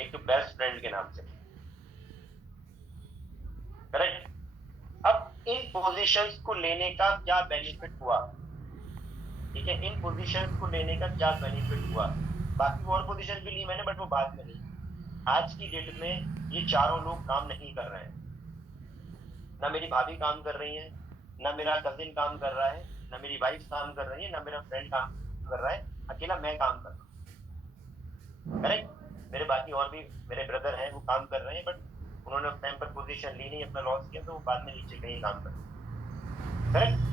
एक best friend के नाम से, करेक्ट। अब इन पोजीशंस को लेने का क्या बेनिफिट हुआ, ठीक है, इन पोजीशंस को लेने का क्या बेनिफिट हुआ। बाकी और पोजीशन भी ली मैंने, बट वो बाद में ली। आज की डेट में ये चारों लोग काम नहीं कर रहे हैं। ना मेरी भाभी काम कर रही है, ना मेरा कजिन काम कर रहा है, ना मेरी वाइफ काम कर रही है, ना मेरा फ्रेंड काम कर रहा है, अकेला मैं काम कर रहा हूँ, करेक्ट। मेरे बाकी और भी मेरे ब्रदर हैं, वो काम कर रहे हैं, बट उन्होंने उस टाइम पर पोजीशन ली नहीं, अपना लॉस किया, तो वो बाद में नीचे कहीं काम कर, करेक्ट।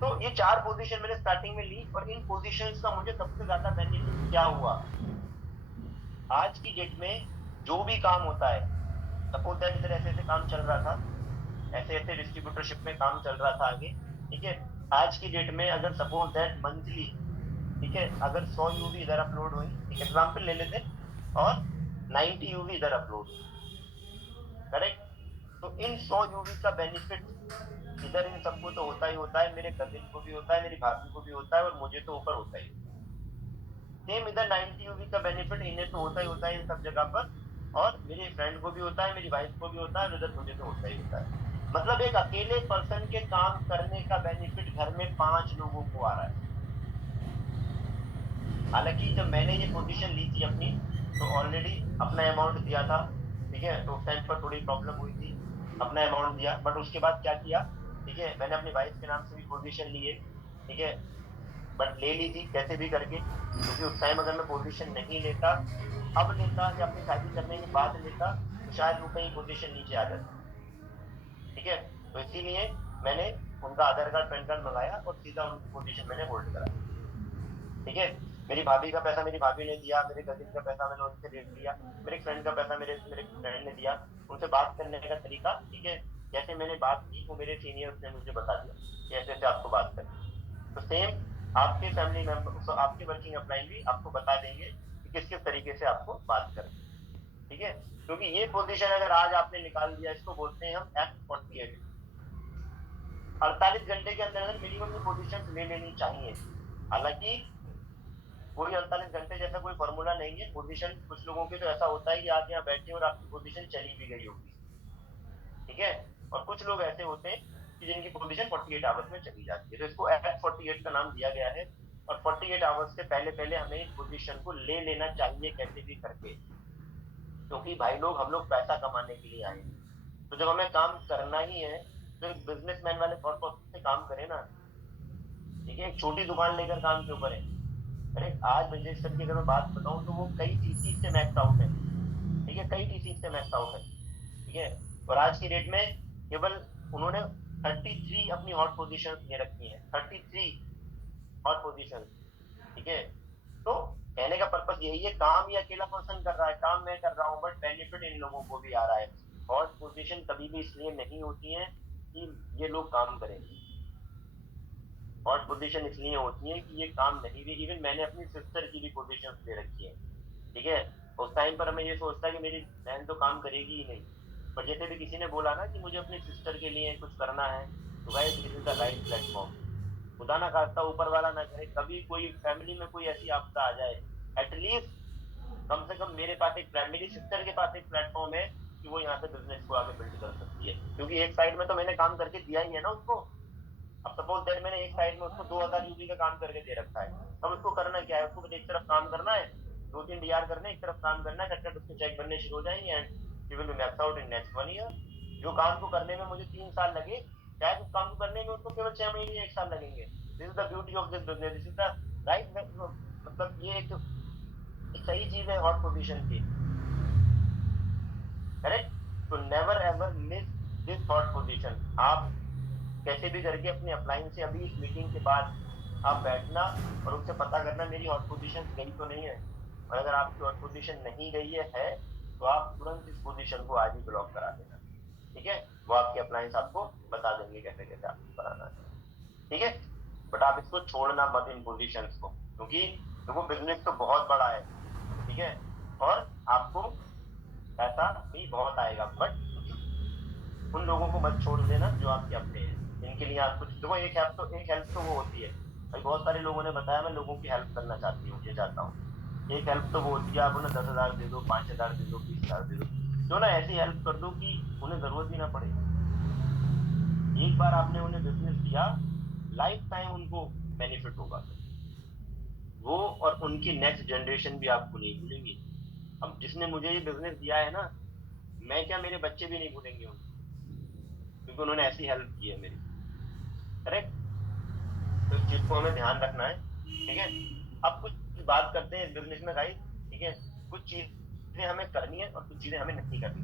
तो ये चार पोजीशन मैंने स्टार्टिंग में ली, और इन पोजीशंस का मुझे सबसे ज्यादा बेनिफिट क्या हुआ। आज की डेट में जो भी काम होता है, सपोज दैट इधर ऐसे ऐसे काम चल रहा था, ऐसे ऐसे डिस्ट्रीब्यूटरशिप में काम चल रहा था आगे, ठीक है। आज की डेट में अगर सपोज दैट मंथली, ठीक है, अगर 100 यूवी इधर अपलोड हुई, एक एग्जांपल ले लेते हैं, और 90 यूवी इधर अपलोड, करेक्ट। तो इन 100 यूवी का बेनिफिट इधर इन सबको तो होता ही होता है, मेरे कजिन को भी होता है, मेरी भाभी को भी होता है, और मुझे तो ऊपर होता ही। सेम इधर 90 यूवी का बेनिफिट इन्हें तो होता ही होता है इन सब जगह पर, और मेरे फ्रेंड को भी होता है, मेरी वाइफ को भी होता है, और इधर मुझे तो होता ही होता है। मतलब एक अकेले पर्सन के काम करने का बेनिफिट घर में 5 लोगों को आ रहा है। हालांकि जब मैंने ये पोजीशन ली थी अपनी, तो ऑलरेडी अपना अमाउंट दिया था, ठीक है, तो उस टाइम पर थोड़ी प्रॉब्लम हुई थी, अपना अमाउंट दिया, बट उसके बाद क्या किया, ठीक है, मैंने अपनी वाइफ के नाम से भी पोजीशन ली है, ठीक है, बट ले ली थी कैसे भी करके, क्योंकि उस टाइम अगर मैं पोजीशन नहीं लेता, अब लेता या अपनी शादी करने के बाद लेता, तो शायद वो कहीं पोजीशन नीचे आ जाती, ठीक है। तो इसीलिए मैंने उनका आधार कार्ड पैन कार्ड मंगाया और सीधा उनकी पोजीशन मैंने होल्ड करा, ठीक है। मेरी भाभी का पैसा मेरी भाभी ने दिया, मेरे कजिन का पैसा मैंने उनसे ले लिया, मेरे फ्रेंड का पैसा मेरे मेरे फ्रेंड ने दिया। उनसे बात करने का तरीका, ठीक है, जैसे मैंने बात की, वो मेरे सीनियर्स ने मुझे बता दिया कि ऐसे ऐसे आपको बात करनी है। तो सेम आपके फैमिली मेंबर, तो आपके वर्किंग एम्प्लॉय भी आपको बता देंगे कि किस किस तरीके से आपको बात करनी है, ठीक है। क्योंकि ये पोजीशन अगर आज आपने निकाल दिया, इसको बोलते हैं हम F48। 48 घंटे के अंदर अंदर मिनिमम ये पोजीशन ले लेनी चाहिए। हालांकि कोई 48 घंटे जैसा कोई फॉर्मूला नहीं है, पोजीशन कुछ लोगों के तो ऐसा होता है कि आप यहाँ बैठे और आपकी पोजीशन चली भी गई होगी, ठीक है। और कुछ लोग ऐसे होते हैं कि जिनकी पोजीशन 48 आवर्स में चली जाती है, तो इसको F48 का नाम दिया गया है। और 48 आवर्स से पहले पहले हमें इस पोजीशन को ले लेना चाहिए कैसे भी करके, क्योंकि भाई लोग, हम लोग पैसा कमाने के लिए आए हैं। तो जब हमें काम करना ही है, तो एक बिजनेसमैन वाले थॉट प्रोसेस से काम करें ना, ठीक है। एक छोटी दुकान लेकर काम क्यों करें। अरे आज विजय सर की अगर मैं बात बताऊं, तो वो कई टीसी से मैक्स आउट है, ठीक है, कई टीसी से मैक्स आउट है, ठीक है। और आज की डेट में केवल उन्होंने 33 अपनी हॉट पोजीशन ले रखी है, 33 हॉट पोजीशन, ठीक है। तो कहने का पर्पस यही है, काम ये अकेला पर्सन कर रहा है, काम मैं कर रहा हूँ, बट बेनिफिट इन लोगों को भी आ रहा है। हॉट पोजीशन कभी भी इसलिए नहीं होती है कि ये लोग काम करेंगे, हॉट पोजीशन इसलिए होती है कि ये काम नहीं भी, इवन मैंने अपनी सिस्टर की भी पोजीशन ले रखी है, ठीक है। उस टाइम पर मैं ये सोचता कि मेरी बहन तो काम करेगी ही नहीं, पर जैसे भी किसी ने बोला ना कि मुझे अपनी सिस्टर के लिए कुछ करना है, तो guys this is the right platform. खुदा ना खास्ता ऊपर वाला ना करे कभी कोई फैमिली में कोई ऐसी आपदा आ जाए, एटलीस्ट कम से कम मेरे पास एक, मेरी सिस्टर के पास एक प्लेटफॉर्म है कि वो यहाँ से बिजनेस को आगे बिल्ड कर सकती है, क्योंकि एक साइड में तो मैंने काम करके दिया ही है ना उसको। अब सपोज दैट मैंने एक साइड में उसको 2000 यूबी का काम करके दे रखा है, अब उसको करना क्या है, उसको बस एक तरफ काम करना है, 2-3 डीआर करने, एक तरफ काम करना है, कट कट उसके चेक बनने शुरू हो जाएंगे, and you will be max out in next 1 year. जो काम को करने में मुझे 3 साल लगे, शायद उस काम को करने में उसको केवल 6 महीने 1 साल लगेंगे। This is the beauty of this business, this is the right, मतलब ये एक सही चीज है हॉट पोजीशन की, करेक्ट। तो never ever miss this hot position. आप कैसे भी करके अपने अपलाइन से अभी इस मीटिंग के बाद आप बैठना और उनसे पता करना मेरी हॉट पोजीशन गई तो नहीं है, और अगर आपकी हॉट पोजीशन नहीं गई है तो आप तुरंत इस पोजीशन को आज ही ब्लॉक करा देना, ठीक है। वो आपके अप्लायंस आपको बता देंगे कैसे कैसे आपको कराना है, ठीक है। बट आप इसको छोड़ना मत इन पोजीशंस को, क्योंकि देखो बिजनेस तो बहुत बड़ा है, ठीक है, और आपको पैसा भी बहुत आएगा, बट उन लोगों को मत छोड़ देना जो आपके अपने हैं, जिनके लिए आप कुछ, देखो एक हेल्प तो वो होती है भाई, बहुत सारे लोगों ने बताया मैं लोगों की हेल्प करना चाहती हूँ, ये चाहता हूँ, एक हेल्प तो वो होती है आप उन्हें 10,000 दे दो, 5,000 दे दो, 20,000 दे दो, क्यों ना ऐसी हेल्प कर दो कि उन्हें जरूरत ही ना पड़े। एक बार आपने उन्हें बिजनेस दिया, लाइफ टाइम उनको बेनिफिट होगा, वो और उनकी नेक्स्ट जनरेशन भी आपको नहीं भूलेंगे। अब जिसने मुझे ये बिजनेस दिया है ना, मैं क्या, मेरे बच्चे भी नहीं भूलेंगे उनको, क्योंकि उन्होंने ऐसी हेल्प की है मेरी। करेक्ट। तो इस चीज को हमें ध्यान रखना है, ठीक है। अब कुछ बात करते हैं इस बिजनेस में गाइस, ठीक है। कुछ चीजें हमें करनी है और कुछ चीजें हमें नहीं करनी,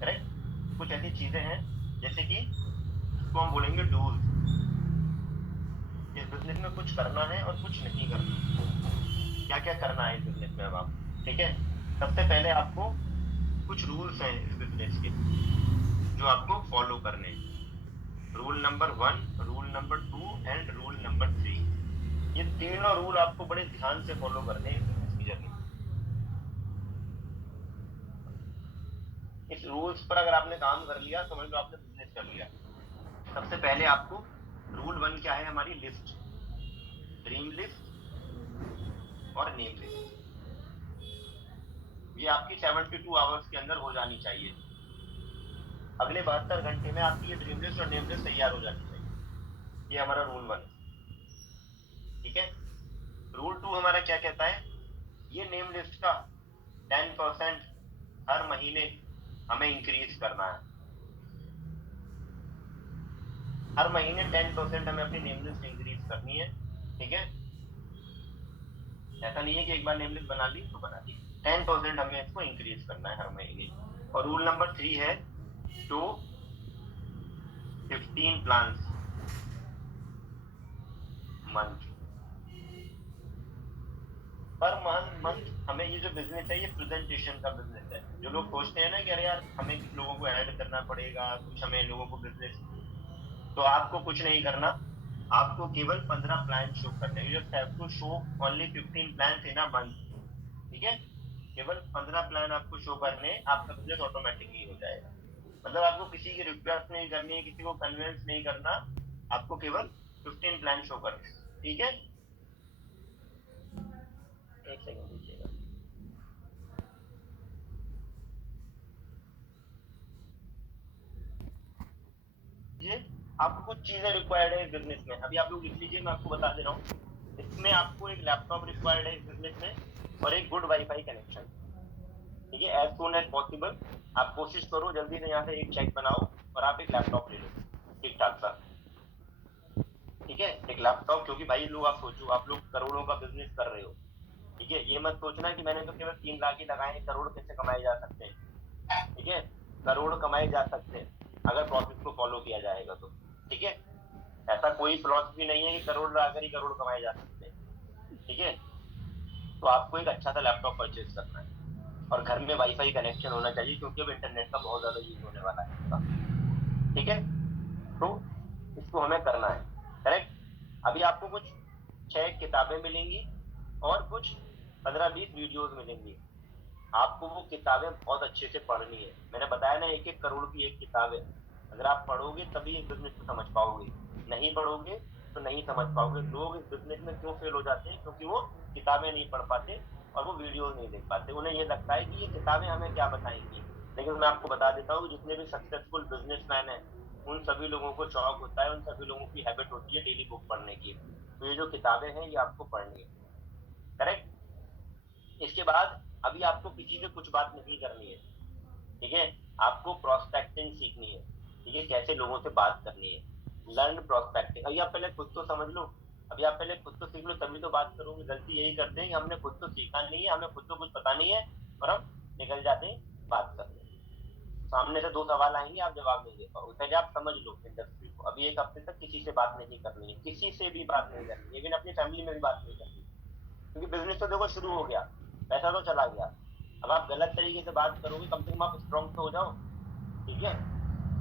करेक्ट। कुछ ऐसी चीजें हैं जैसे कि इसको हम बोलेंगे डूज। इस बिजनेस में कुछ करना है और कुछ नहीं करना। क्या क्या करना है इस बिजनेस में अब आप, ठीक है। सबसे पहले आपको कुछ रूल्स हैं इस बिजनेस के जो आपको फॉलो करने हैं। Rule number 1, rule number 2 and rule number 3। ये तीनों रूल आपको बड़े ध्यान से फॉलो करने हैं बिजनेस की जर्नी। इस रूल्स पर अगर आपने काम कर लिया समझ लो आपने बिजनेस कर लिया। सबसे पहले आपको रूल 1 क्या है, हमारी लिस्ट, ड्रीम लिस्ट और नेम लिस्ट। ये आपकी 72 आवर्स के अंदर हो जानी चाहिए। अगले 72 घंटे में आपकी ये ड्रीम लिस्ट और नेम लिस्ट तैयार हो जानी चाहिए। ये हमारा रूल 1, ठीक है। रूल 2 हमारा क्या कहता है, ये नेम लिस्ट का 10% हर महीने हमें इंक्रीज करना है। हर महीने 10% हमें अपनी नेम लिस्ट इंक्रीज करनी है, ठीक है। ऐसा नहीं है कि एक बार नेम लिस्ट बना ली तो बना दी, 10% हमें इसको इंक्रीज करना है हर महीने। और रूल नंबर 3 है to 15 plans month. Per month हमें ये जो बिजनेस है ये प्रेजेंटेशन का बिजनेस है। जो लोग सोचते हैं ना कि अरे यार हमें लोगों को ऐड करना पड़ेगा, कुछ हमें लोगों को बिजनेस, तो आपको कुछ नहीं करना। आपको केवल 15 प्लान शो करने, you just have to show only 15 plan in a month, ठीक है। केवल 15 प्लान आपको शो करने, आपका बिजनेस ऑटोमेटिकली हो जाएगा। मतलब आपको किसी की रिक्वेस्ट नहीं करनी है, किसी को कन्विंस नहीं करना, आपको केवल 15 प्लान शो करने, ठीक है। एक सेकंड दीजिएगा। ये आपको कुछ चीजें रिक्वायर्ड है इस बिजनेस में, अभी आप लोग लिख लीजिए, मैं आपको बता दे रहा हूँ। इसमें आपको एक लैपटॉप रिक्वायर्ड है इस बिजनेस में और एक गुड वाईफाई कनेक्शन, ठीक है। एज सून एज पॉसिबल आप कोशिश करो जल्दी से यहाँ से एक चेक बनाओ और आप एक लैपटॉप ले लो, ठीक ठाक सा, ठीक है। एक लैपटॉप, क्योंकि भाई लोग, आप सोचो आप लोग करोड़ों का बिजनेस कर रहे हो, ठीक है। ये मत सोचना कि मैंने तो केवल 3 लाख ही लगाए हैं, करोड़ कैसे कमाए जा सकते हैं, ठीक है। करोड़ कमाए जा सकते हैं अगर प्रोसेस को फॉलो किया जाएगा तो, ठीक है। ऐसा कोई फिलॉसफी नहीं है कि करोड़ लगाकर ही करोड़ कमाए जा सकते हैं, ठीक है। तो आपको एक अच्छा सा लैपटॉप परचेज करना है और घर में वाईफाई कनेक्शन होना चाहिए, क्योंकि अब इंटरनेट का बहुत ज्यादा यूज होने वाला है, ठीक है। तो इसको हमें करना है, करेक्ट। अभी आपको कुछ 6 किताबें मिलेंगी और कुछ 15-20 वीडियोस मिलेंगी। आपको वो किताबें बहुत अच्छे से पढ़नी है। मैंने बताया ना, 1-1 करोड़ की एक किताब है। अगर आप पढ़ोगे तभी इस बिजनेस को समझ पाओगे, नहीं पढ़ोगे तो नहीं समझ पाओगे। लोग इस बिजनेस में क्यों फेल हो जाते हैं, क्योंकि वो किताबें नहीं पढ़ पाते और वो वीडियोस नहीं देख पाते। उन्हें ये लगता है कि ये किताबें हमें क्या बताएंगी, लेकिन मैं आपको बता देता हूँ जितने भी सक्सेसफुल बिजनेसमैन हैं उन सभी लोगों को शौक होता है, उन सभी लोगों की हैबिट होती है डेली बुक पढ़ने की। तो ये जो किताबें हैं ये आपको पढ़नी है, करेक्ट। इसके बाद अभी आपको किसी से कुछ बात नहीं करनी है, ठीक है। आपको प्रोस्पेक्टिंग सीखनी है, ठीक है, कैसे लोगों से बात करनी है। Learn prospecting. अभी आप पहले खुद तो समझ लो, अभी आप पहले खुद तो सीख लो तभी तो बात करोगे। गलती यही करते हैं कि हमने खुद तो सीखा नहीं है, हमें खुद तो कुछ पता नहीं है और हम निकल जाते हैं बात करने। सामने से 2 सवाल आएंगे, आप जवाब नहीं दे पाओगे। पहले आप समझ लो इंडस्ट्री को। अभी 1 हफ्ते तक किसी से बात नहीं करनी है, किसी से भी बात नहीं करनी है, इवन अपनी फैमिली में भी बात नहीं करनी, क्योंकि बिजनेस तो देखो शुरू हो गया, पैसा तो चला गया। अब आप गलत तरीके से बात करोगे, कम से कम आप स्ट्रॉन्ग तो हो जाओ, ठीक है।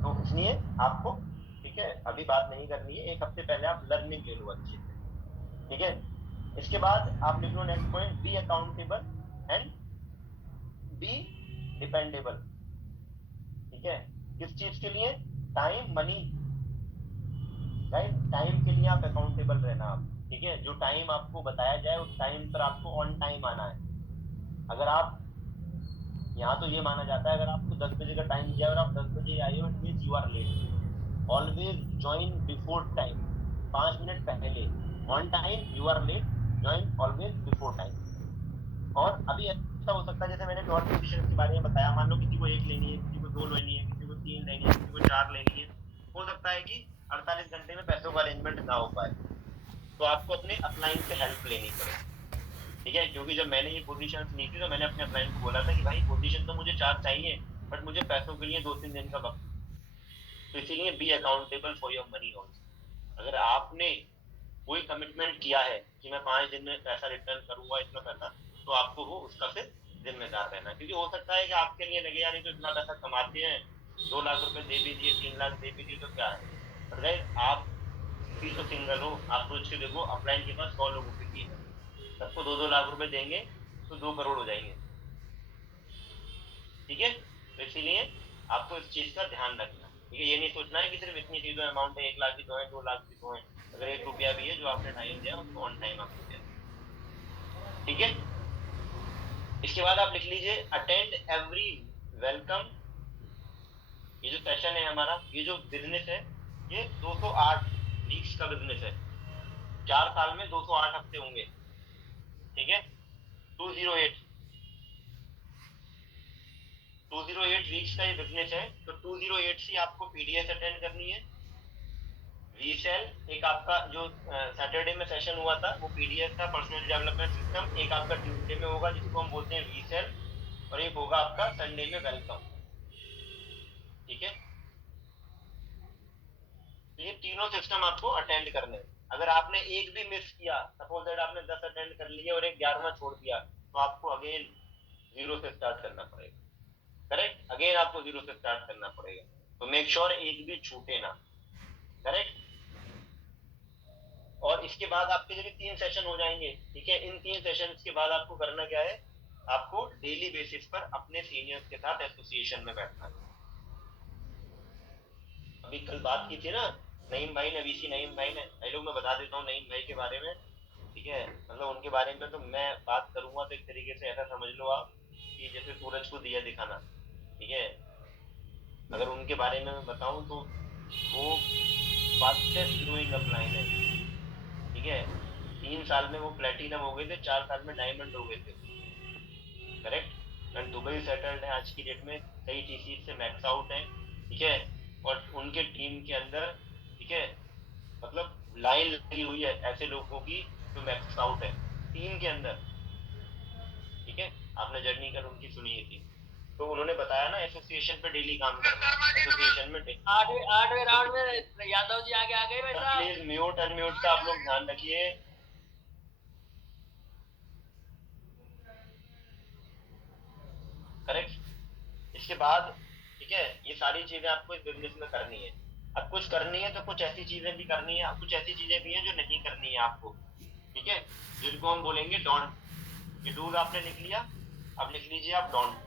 तो इसलिए आपको, ठीक है, अभी बात नहीं करनी है। 1 हफ्ते पहले आप लर्निंग ले लो अच्छे से, ठीक है। इसके बाद आप लिख लो next point, be accountable and be dependable, ठीक है। किस चीज के लिए, टाइम मनी, राइट। टाइम के लिए आप अकाउंटेबल रहना आप, ठीक है, जो टाइम आपको बताया जाए उस टाइम पर आपको ऑन टाइम आना है। अगर आप, यहाँ तो ये माना जाता है अगर आपको 10 बजे का टाइम दिया और आप 10 बजे आए हो, it means you are late. Always join before time, 5 minute पहले। On time you are late, join always before time. और अभी ऐसा हो सकता है जैसे मैंने और पोजीशन के बारे में बताया, मान लो किसी को 1 लेनी है, किसी को 2 लेनी है, किसी को 3 लेनी है, किसी को 4 लेनी है। हो सकता है कि 48 घंटे में पैसों का अरेंजमेंट ना हो पाए, तो आपको अपने अपलाइन से हेल्प लेनी पड़े। ठीक है, क्योंकि जब मैंने ये पोजीशन ली थी तो मैंने अपने अपलाइन को बोला था कि भाई पोजीशन तो मुझे 4 चाहिए, बट मुझे पैसों के लिए 2-3 दिन का वक्त। तो इसीलिए be accountable for your money also. अगर आपने कोई कमिटमेंट किया है कि मैं 5 दिन में पैसा रिटर्न करूंगा, इतना पैसा, तो आपको वो उसका फिर जिम्मेदार रहना। क्योंकि हो सकता है कि आपके लिए लगे यार ये तो इतना पैसा कमाते हैं, 2 लाख रुपए दे भी दिए, 3 लाख दे भी दिए, तो क्या है। पर गाइस आप भी तो सिंगल हो, आप सोच के देखो, अपलाइन के पास 100 लोगों की टीम है, सबको 2-2 लाख रुपए देंगे तो 2 करोड़ हो जाएंगे। ठीक है, तो इसीलिए आपको इस चीज का ध्यान रखना। ठीक है, ये नहीं सोचना है कि सिर्फ इतनी चीजों अमाउंट है, 1 लाख की तो है, 2 लाख की तो है। अगर 1 रुपया भी है जो आपने टाइम दिया उसको ऑन टाइम आपको देना। ठीक है, इसके बाद आप लिख लीजिए अटेंड एवरी वेलकम। ये जो सेशन है हमारा, ये जो बिजनेस है, ये 208 वीक्स का बिजनेस है। 4 साल में 208 हफ्ते होंगे। ठीक है, 208 208 वीक्स का ये बिजनेस है। तो 208 से आपको पीडीएस अटेंड करनी है। वीसेल, एक आपका जो सैटरडे में सेशन हुआ था वो पीडीएस था, पर्सनल डेवलपमेंट सिस्टम। एक आपका ट्यूसडे में होगा जिसको हम बोलते हैं वीसेल, और एक होगा आपका संडे में वेलकम। ठीक है, तो ये तीनों सिस्टम आपको अटेंड करने हैं। अगर आपने एक भी मिस किया, सपोज दैट आपने 10 अटेंड कर लिए और एक 11वां छोड़ दिया, तो आपको अगेन जीरो से स्टार्ट करना पड़ेगा। करेक्ट, अगेन आपको जीरो से स्टार्ट करना पड़ेगा। तो मेक श्योर एक भी छूटे ना। करेक्ट, और इसके बाद आपके जो 3 सेशन हो जाएंगे, ठीक है, इन 3 सेशन के बाद आपको करना क्या है, आपको डेली बेसिस पर अपने सीनियर्स के साथ एसोसिएशन में बैठना है। अभी कल बात की थी ना नईम भाई ने, वीसी नईम भाई ने, भाई लोग मैं बता देता हूँ नईम भाई के बारे में। ठीक है, मतलब उनके बारे में तो मैं बात करूंगा तो एक तरीके से ऐसा समझ लो आप कि जैसे सूरज को दिया दिखाना। ठीक है, अगर उनके बारे में मैं बताऊं तो वो फास्टेस्ट ग्रोइंग अपलाइन है। ठीक है, 3 साल में वो प्लेटिनम हो गए थे, 4 साल में डायमंड हो गए थे। करेक्ट, एंड दुबई सेटल्ड है आज की डेट में, कई टीसी से मैक्स आउट है। ठीक है, और उनके टीम के अंदर, ठीक है, मतलब लाइन लगी हुई है ऐसे लोगों की जो मैक्स आउट है टीम के अंदर। ठीक है, आपने जर्नी कर उनकी सुनी ही थी। तो उन्होंने बताया ना एसोसिएशन पे डेली काम करना, एसोसिएशन में आठवें राउंड में यादव जी आगे आ गए भाई साहब। प्लीज म्यूट अनम्यूट का आप लोग ध्यान रखिए। करेक्ट, इसके बाद, ठीक है, ये सारी चीजें आपको इस बिजनेस में करनी है। अब कुछ करनी है तो कुछ ऐसी चीजें भी करनी है, अब कुछ ऐसी चीजें भी हैं जो नहीं करनी है आपको। ठीक है, जिनको हम बोलेंगे डोंट। ये रूल आपने लिख लिया, अब लिख लीजिए आप डोंट।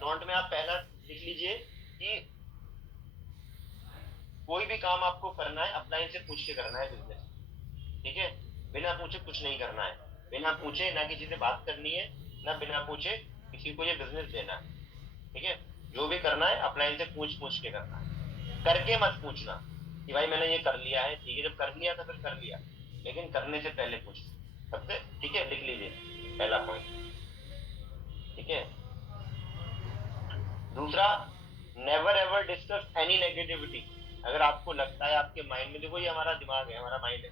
डोंट में आप पहला लिख लीजिए कि कोई भी काम आपको करना है अपलाइन से पूछ के करना है बिजनेस। ठीक है, बिना पूछे कुछ नहीं करना है। बिना पूछे ना किसी से बात करनी है, ना बिना पूछे किसी को ये बिजनेस देना है। ठीक है, जो भी करना है अपलाइन से पूछ पूछ के करना है, करके मत पूछना कि भाई मैंने ये कर लिया है। ठीक है, जब कर लिया तो फिर कर लिया, लेकिन करने से पहले पूछ सबसे। ठीक है, लिख लीजिए पहला पॉइंट। ठीक है, दूसरा, never ever discuss any negativity. अगर आपको लगता है आपके माइंड में, देखो ये हमारा दिमाग है, हमारा माइंड है,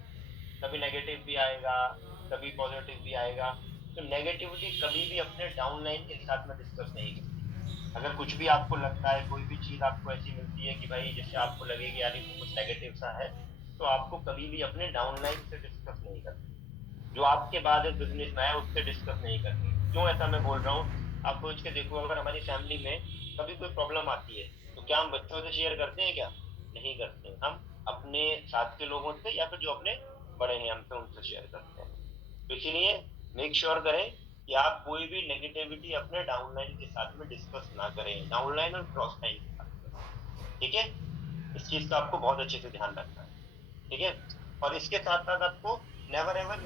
कभी नेगेटिव भी आएगा, कभी पॉजिटिव भी आएगा। तो नेगेटिविटी कभी भी अपने डाउनलाइन के साथ में डिस्कस नहीं करनी। अगर कुछ भी आपको लगता है, कोई भी चीज आपको ऐसी मिलती है कि भाई जिससे आपको लगे कि यार ये कुछ नेगेटिव सा है, तो आपको कभी भी अपने डाउनलाइन से डिस्कस नहीं करनी। जो आपके बाद इस बिजनेस में है उससे डिस्कस नहीं करनी। क्यों ऐसा मैं बोल रहा हूँ, आप सोच के देखो, अगर हमारी फैमिली में कभी कोई प्रॉब्लम आती है तो क्या हम बच्चों से शेयर करते हैं? क्या नहीं करते। हम अपने साथ के लोगों से या फिर जो अपने बड़े हैं हमसे, उनसे शेयर करते हैं। तो इसीलिए मेक श्योर करें कि आप कोई भी नेगेटिविटी अपने डाउनलाइन के साथ में डिस्कस ना करें, डाउनलाइन और क्रॉस लाइन के साथ में। ठीक है, इस चीज का आपको बहुत अच्छे से ध्यान रखना है। ठीक है। और इसके साथ साथ आपको never ever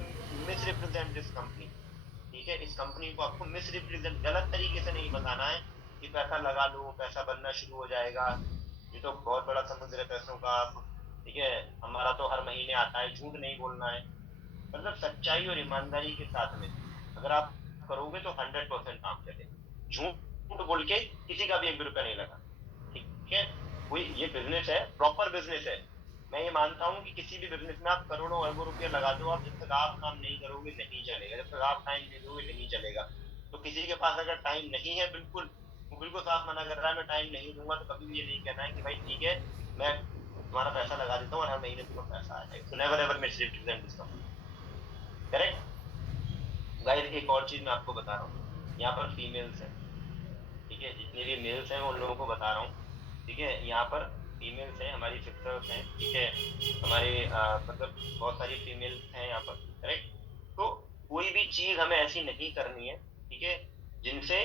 miss represent this company, ठीक है। इस कंपनी को आपको मिस रिप्रेजेंट, गलत तरीके से नहीं बताना है कि पैसा लगा लो पैसा बनना शुरू हो जाएगा, ये तो बहुत बड़ा समुद्र है पैसों का, आप ठीक है हमारा तो हर महीने आता है, झूठ नहीं बोलना है। मतलब सच्चाई और ईमानदारी के साथ में अगर आप करोगे तो 100% काम चलेगा। झूठ बोल के किसी का भी 1 भी रुपया नहीं लगा, ठीक है। कोई ये बिजनेस है, प्रॉपर बिजनेस है। मैं ये मानता हूँ कि किसी भी बिजनेस में आप करोड़ों अरबों रुपया लगा दो, आप जब तक आप काम नहीं करोगे नहीं चलेगा, जब तक आप टाइम नहीं दोगे नहीं चलेगा। तो किसी के पास अगर टाइम नहीं है, बिल्कुल वो बिल्कुल साफ मना कर रहा है मैं टाइम नहीं दूंगा, तो कभी भी ये नहीं कहना है कि भाई ठीक है मैं तुम्हारा पैसा लगा देता हूँ और हर महीने तुम्हें पैसा आ जाएगा। तो never ever miss represent this company, correct. Guys एक और चीज मैं आपको बता रहा हूँ, यहाँ पर फीमेल्स है, ठीक है, जितने भी मेल्स हैं उन लोगों को बता रहा हूँ, ठीक है। यहाँ पर फीमेल्स हैं, हमारी सिस्टर्स हैं, ठीक है, हमारे मतलब बहुत सारी फीमेल्स हैं यहाँ पर, करेक्ट। तो कोई भी चीज हमें ऐसी नहीं करनी है, ठीक है, जिनसे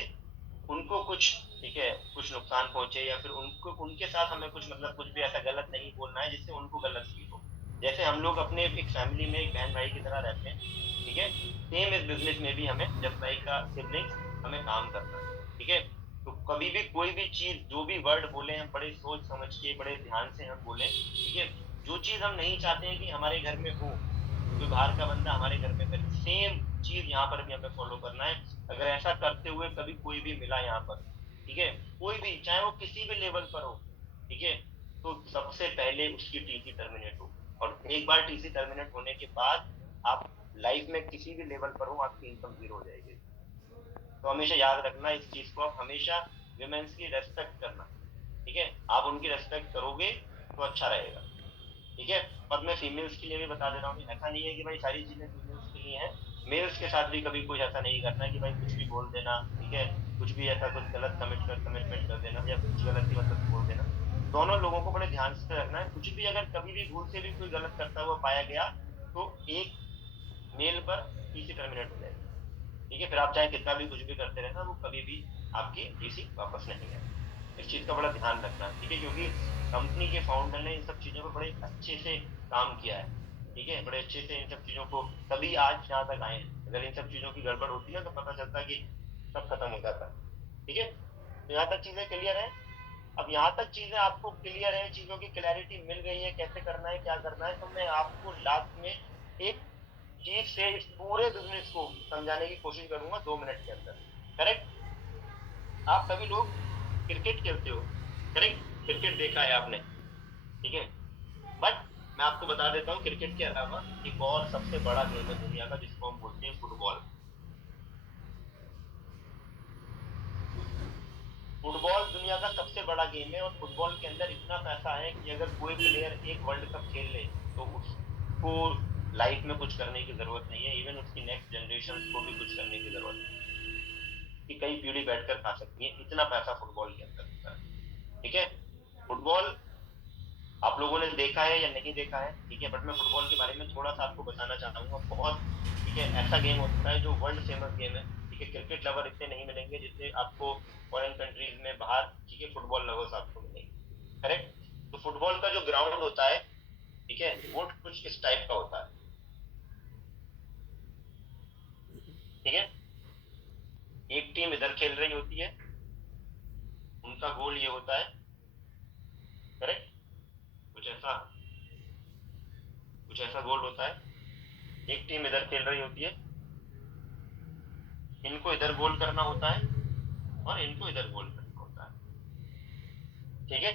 उनको कुछ, ठीक है, कुछ नुकसान पहुंचे, या फिर उनको उनके साथ हमें कुछ मतलब कुछ भी ऐसा गलत नहीं बोलना है जिससे उनको गलत फील हो। जैसे हम लोग अपने एक फैमिली में एक बहन भाई की तरह रहते हैं, ठीक है, सेम इस बिजनेस में भी हमें जस्ट लाइक का सिबलिंग्स हमें काम करना है, ठीक है। तो कभी भी कोई भी चीज जो भी वर्ड बोले हम बड़े सोच समझ के बड़े ध्यान से हम बोले, ठीक है। जो चीज हम नहीं चाहते हैं कि हमारे घर में हो, कोई बाहर का बंदा हमारे घर में करे, सेम चीज यहाँ पर भी हमें फॉलो करना है। अगर ऐसा करते हुए कभी कोई भी मिला यहाँ पर, ठीक है, कोई भी चाहे वो किसी भी लेवल पर हो, ठीक है, तो सबसे पहले उसकी टीसी टर्मिनेट हो। और एक बार टीसी टर्मिनेट होने के बाद आप लाइफ में किसी भी लेवल पर हो आपकी इनकम जीरो हो जाएगी। तो हमेशा याद रखना इस चीज को, आप हमेशा विमेंस की रेस्पेक्ट करना, ठीक है। आप उनकी रेस्पेक्ट करोगे तो अच्छा रहेगा, ठीक है। और मैं फीमेल्स के लिए भी बता दे रहा हूँ, ऐसा नहीं है कि भाई सारी चीजें फीमेल्स के लिए हैं, मेल्स के साथ भी कभी कुछ ऐसा नहीं करना है कि भाई कुछ भी बोल देना, ठीक है, कुछ भी ऐसा कुछ गलत कमिटमेंट कर देना या कुछ गलत ही मतलब बोल देना। दोनों लोगों को बड़े ध्यान से रखना है, कुछ भी अगर कभी भी भूल से भी कोई गलत करता हुआ पाया गया तो एक मेल पर टीसी टर्मिनेट हो जाएगी, ठीक है। फिर आप चाहे कितना भी कुछ भी करते रहना, वो कभी भी आपकी टीसी वापस नहीं आएगी। इस चीज का बड़ा ध्यान रखना, ठीक है, क्योंकि कंपनी के फाउंडर ने इन सब चीजों पर बड़े अच्छे से काम किया है, ठीक है, बड़े अच्छे से इन सब चीजों को तभी आज यहाँ तक आए हैं। अगर इन सब चीजों की गड़बड़ होती है तो पता चलता कि सब खत्म हो जाता, ठीक है। तो यहाँ तक चीजें क्लियर है। अब यहाँ तक चीजें आपको क्लियर है, चीजों की क्लैरिटी मिल गई है कैसे करना है क्या करना है, तो मैं आपको लास्ट में एक चीज से इस पूरे बिजनेस को समझाने की कोशिश करूंगा 2 मिनट के अंदर, करेक्ट। आप सभी लोग क्रिकेट खेलते हो, करेक्ट, क्रिकेट देखा है आपने, ठीक है। बट मैं आपको बता देता हूँ क्रिकेट के अलावा एक और सबसे बड़ा गेम है दुनिया का जिसको हम बोलते हैं फुटबॉल। फुटबॉल दुनिया का सबसे बड़ा गेम है और फुटबॉल के अंदर इतना पैसा है कि अगर कोई प्लेयर एक वर्ल्ड कप खेल ले तो उसको लाइफ में कुछ करने की जरूरत नहीं है, इवन उसकी नेक्स्ट जनरेशन को भी कुछ करने की जरूरत नहीं है कि कई पीढ़ी बैठकर खा सकती है, इतना पैसा फुटबॉल के अंदर होता है, ठीक है। फुटबॉल आप लोगों ने देखा है या नहीं देखा है, ठीक है, बट मैं फुटबॉल के बारे में थोड़ा सा आपको बताना चाहूंगा बहुत, ठीक है। ऐसा गेम होता है जो वर्ल्ड फेमस गेम है, ठीक है। क्रिकेट लवर इतने नहीं मिलेंगे जितने आपको फॉरेन कंट्रीज में बाहर, ठीक है, फुटबॉल लवर्स आपको मिलेंगे, करेक्ट। तो फुटबॉल का जो ग्राउंड होता है, ठीक है, वो कुछ इस टाइप का होता है, ठीक है। एक टीम इधर खेल रही होती है, उनका गोल ये होता है, करेक्ट, कुछ ऐसा, कुछ ऐसा गोल होता है। एक टीम इधर खेल रही होती है, इनको इधर गोल करना होता है और इनको इधर गोल करना होता है, ठीक है।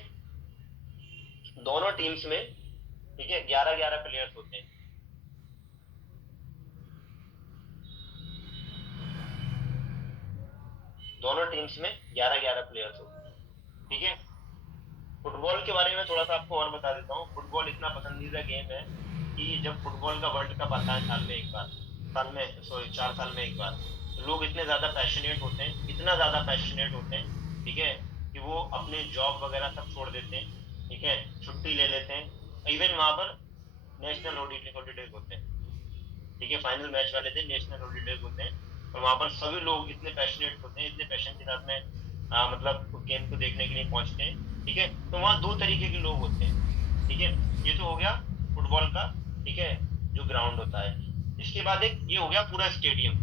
दोनों टीम्स में, ठीक है, 11-11 प्लेयर्स होते हैं, दोनों टीम्स में 11-11 प्लेयर्स होते हैं, ठीक है। फुटबॉल के बारे में थोड़ा सा आपको और बता देता हूँ, फुटबॉल इतना पसंदीदा गेम है कि जब फुटबॉल का वर्ल्ड कप आता है साल में एक बार, साल में सॉरी 4 साल में एक बार, तो लोग इतने ज्यादा पैशनेट होते हैं, इतना ज्यादा पैशनेट होते हैं, ठीक है, कि वो अपने जॉब वगैरह सब छोड़ देते हैं, ठीक है, छुट्टी ले लेते हैं, इवन वहां पर नेशनल हॉलीडेज होते हैं, ठीक है, फाइनल मैच वाले दिन नेशनल हॉलीडेज होते हैं। और वहां पर सभी लोग इतने पैशनेट होते हैं, इतने पैशन के साथ में मतलब उस गेम को देखने के लिए पहुंचते हैं, ठीक है। तो वहाँ दो तरीके के लोग होते हैं, ठीक है। ये तो हो गया फुटबॉल फुटबॉल का, ठीक है, जो ग्राउंड होता है। इसके बाद एक ये हो गया पूरा स्टेडियम,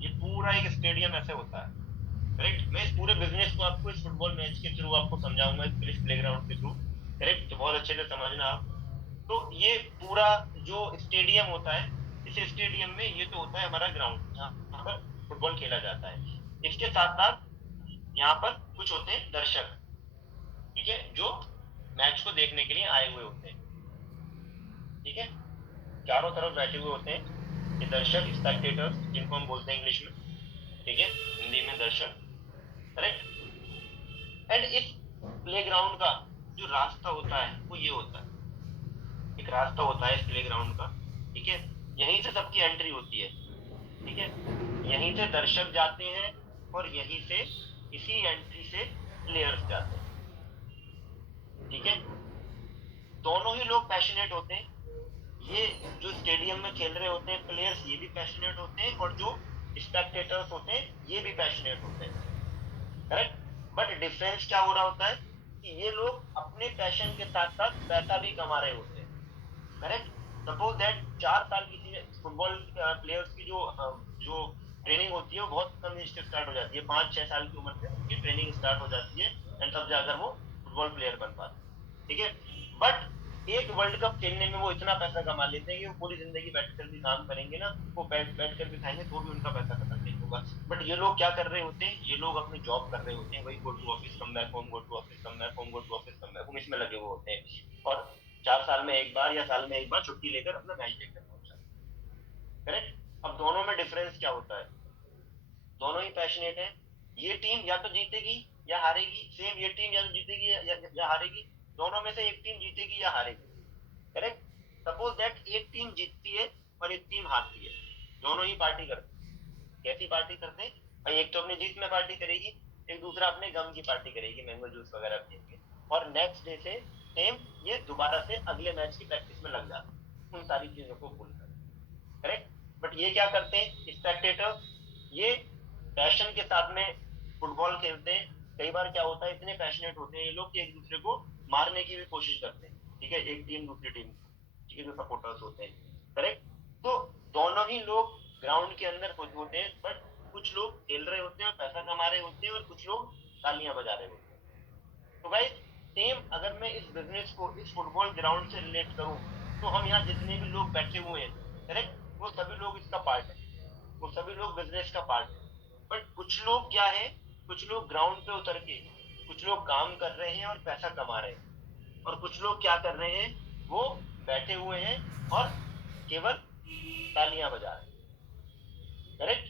ये पूरा एक स्टेडियम ऐसे होता है, करेक्ट। मैं इस पूरे बिजनेस को आपको इस फुटबॉल मैच के थ्रू आपको समझाऊंगा, इस प्लेग्राउंड के थ्रू, करेक्ट, तो बहुत अच्छे से समझना आप। तो ये पूरा जो स्टेडियम होता है, इस स्टेडियम में ये तो होता है हमारा ग्राउंड जहाँ पर फुटबॉल खेला जाता है। इसके साथ साथ यहाँ पर कुछ होते हैं दर्शक, ठीक है, जो मैच को देखने के लिए आए हुए होते हैं, ठीक है, चारों तरफ बैठे हुए होते हैं ये दर्शक, स्पेक्टेटर्स जिनको हम बोलते हैं इंग्लिश में, ठीक है, हिंदी में दर्शक, करेक्ट। एंड इस प्लेग्राउंड का जो रास्ता होता है वो ये होता है, एक रास्ता होता है इस प्लेग्राउंड का, ठीक है, यहीं से सबकी एंट्री होती है, ठीक है, यहीं से दर्शक जाते हैं और यहीं से इसी एंट्री से प्लेयर्स जाते हैं, ठीक है। दोनों ही लोग पैशनेट होते हैं, ये जो स्टेडियम में खेल रहे होते हैं प्लेयर्स ये भी पैशनेट होते हैं, और जो स्पेक्टेटर्स होते हैं ये भी पैशनेट होते हैं, करेक्ट। बट डिफरेंस क्या हो रहा होता है कि ये लोग अपने पैशन के साथ साथ पैसा भी कमा रहे होते हैं, करेक्ट। सपोज दैट 4 साल की फुटबॉल प्लेयर्स की जो ट्रेनिंग होती है वो बहुत कम एज से स्टार्ट हो जाती है, 5-6 साल की उम्र से उनकी ट्रेनिंग स्टार्ट हो जाती है, एंड तब जाकर वो फुटबॉल प्लेयर बन पाते हैं, ठीक है। बट एक वर्ल्ड कप खेलने में वो इतना पैसा कमा लेते हैं कि वो पूरी जिंदगी बैठकर भी काम करेंगे ना, वो बैठ कर भी खाएंगे तो भी उनका पैसा खत्म नहीं होगा। बट ये लोग क्या कर रहे होते हैं, ये लोग अपनी जॉब कर रहे होते हैं, वही go to office come back home, go to office come back home, go to office come back home, इसमें लगे हुए होते हैं, और 4 साल में एक बार या साल में एक बार छुट्टी लेकर अपना मैच देखकर पहुंचा, करेक्ट। अब दोनों में डिफरेंस क्या होता है, दोनों ही पैशनेट है, ये टीम या तो जीतेगी या हारेगी, सेम ये टीम या तो जीतेगी या हारेगी, दोनों में से एक टीम जीतेगी या हारेगी, करेक्ट। सपोज दैट एक टीम जीतती है और एक टीम हारती है, दोनों ही पार्टी करते हैं, कैसी पार्टी करते हैं भाई, एक तो अपनी जीत में पार्टी करेगी, एक दूसरा अपने गम की पार्टी करेगी, मैंगो जूस वगैरह पिएंगे, और नेक्स्ट डे से सेम ये दोबारा से अगले मैच की प्रैक्टिस में लग जाते हैं उन सारी चीजों को भूलकर, करेक्ट। बट ये क्या करते हैं स्पेक्टेटर्स, ये पैशन के साथ में फुटबॉल खेलते हैं, कई बार क्या होता है इतने पैशनेट होते हैं ये लोग कि एक दूसरे को मारने की भी कोशिश करते हैं, ठीक है, एक टीम दूसरी टीम को, ठीक है, जो सपोर्टर्स होते हैं, करेक्ट। तो दोनों ही लोग ग्राउंड के अंदर होते हैं, बट कुछ लोग खेल रहे होते हैं, पैसा कमा रहे होते हैं, और कुछ लोग तालियां बजा रहे होते हैं। तो भाई सेम अगर मैं इस बिजनेस को इस फुटबॉल ग्राउंड से रिलेट करूं, तो हम यहाँ जितने भी लोग बैठे हुए हैं, करेक्ट, वो सभी लोग इसका पार्ट है, वो सभी लोग बिजनेस का पार्ट है। बट कुछ लोग क्या है, कुछ लोग ग्राउंड पे उतर के कुछ लोग काम कर रहे हैं और पैसा कमा रहे हैं, और कुछ लोग क्या कर रहे हैं, वो बैठे हुए हैं और केवल तालियां बजा रहे हैं, करेक्ट।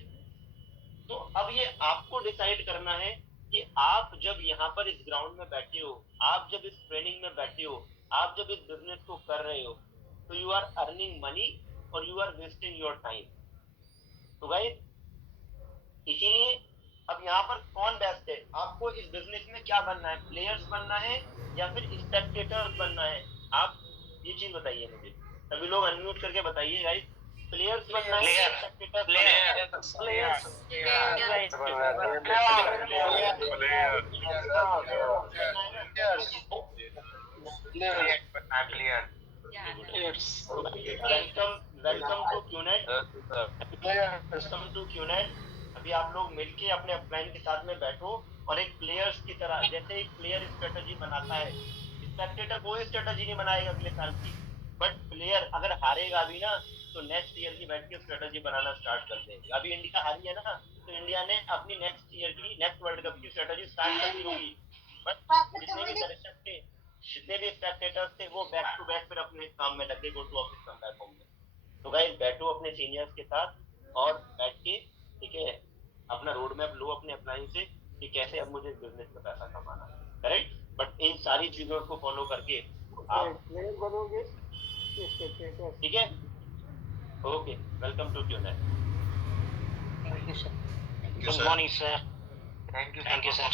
तो अब ये आपको डिसाइड करना है कि आप जब यहाँ पर इस ग्राउंड में बैठे हो, आप जब इस ट्रेनिंग में बैठे हो, आप जब इस बिजनेस को कर रहे हो, तो यू आर अर्निंग मनी और you are wasting your time. तो गाइस इसीलिए अब यहाँ पर कौन बेस्ट है, आपको इस बिजनेस में क्या बनना है, प्लेयर्स बनना है या फिर स्पेक्टेटर्स बनना है, आप ये चीज बताइए मुझे, सभी लोग अनम्यूट करके बताइए गाइस, प्लेयर्स बनना है या spectators welcome welcome to QNet, welcome to QNet. अभी आप लोग मिलके अपने अपलाइन के साथ में बैठो और एक प्लेयर्स की तरह, जैसे एक प्लेयर स्ट्रेटजी बनाता है, स्पेक्टेटर कोई स्ट्रेटजी नहीं बनाएगा अगले साल की, बट प्लेयर अगर हारेगा भी ना तो नेक्स्ट ईयर की बैठ के स्ट्रेटजी बनाना स्टार्ट कर देंगे। अभी इंडिया हारी है ना, तो इंडिया ने अपनी नेक्स्ट ईयर की नेक्स्ट वर्ल्ड कप की स्ट्रेटजी स्टार्ट कर दी होगी, बट जितने भी दर्शक थे, जितने भी स्पेक्टेटर्स थे, वो बैक टू बैक फिर अपने काम में लगे, go to office come back home में। तो गाइस बैठो अपने सीनियर्स के साथ और बैठ के, ठीक है, अपना रोड मैप लो अपने अप्लाइन से कि कैसे अब मुझे बिजनेस में पैसा कमाना, करेक्ट। बट इन सारी चीजों को फॉलो करके आप बनोगे, ठीक है। Okay, welcome to QNet. Thank you, sir. Good morning sir, thank you sir.